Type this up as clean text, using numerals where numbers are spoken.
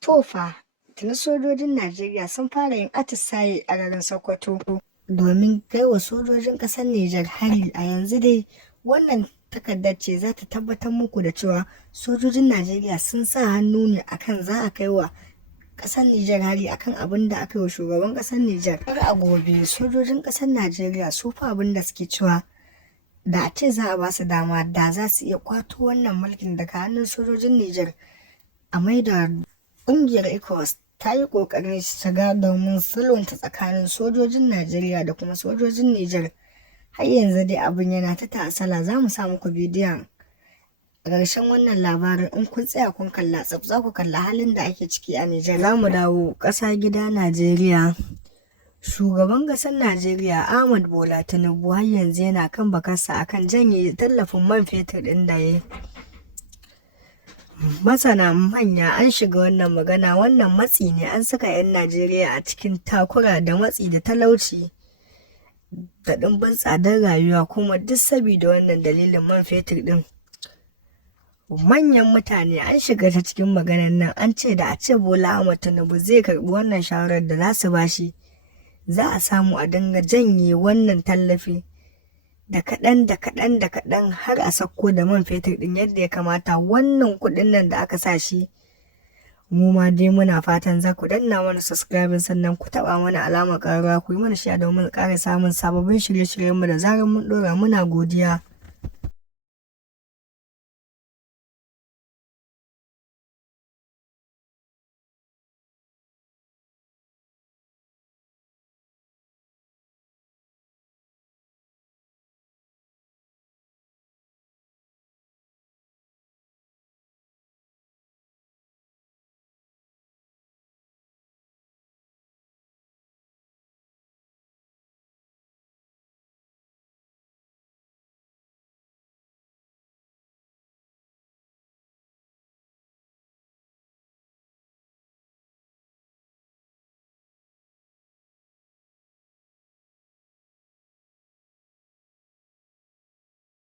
Tofa, tuni sojojin Najeriya sun fara yin atisaye a garin Sokoto domin kai wa sojojin ƙasar Nijar hari. A yanzu dai wannan takardar ce za ta tabbatar muku da cewa sojojin Najeriya sun sa hannu ne akan za a kai wa ƙasar Nijar hari akan abin da aka yi wa shugaban ƙasar Nijar. Har a gobe sojojin ƙasar Najeriya su fa abin da suke cewa da a ce za a ba su dama da za su iya kwato wannan mulkin daga hannun sojojin Nijar a maida. Ƙungiyar ECOWAS ta yi ƙoƙarin shiga domin sulhunta tsakanin sojojin Najeriya da kuma sojojin Nijar. Har yanzu dai abin yana ta ta'azzara. Za mu sa muku bidiyon a ƙarshen wannan labarin. In kun tsaya kun kalla tsaf za ku kalla halin da ake ciki a Nijar. Za mu dawo ƙasa gida Najeriya. Shugaban ƙasar Najeriya Ahmad Bola Tinubu har yanzu yana kan bakarsa akan janye tallafin man fetur ɗin da ya yi. Masana manya an shiga wannan magana, wannan matsi ne, an saka 'yan Najeriya a cikin takura da matsi da talauci da ɗimbin tsadar rayuwa, kuma duk saboda wannan dalilin man fetur ɗin. Manyan mutane an shiga ta cikin maganar nan, an ce da a ce Bola Ahmad Tinubu zai karɓi wannan shawarar da za su bashi, za a samu a dinga janye wannan tallafi da kaɗan har a sauko da man fetur ɗin yadda ya kamata. Wannan kuɗin nan da aka sa shi, mu ma dai muna fatan za ku danna mana subscribing, sannan ku taɓa mana alamar ƙararrawa, ku yi mana share domin ƙara samun sababbin shirye-shiryenmu da zarar mun ɗora. Muna godiya.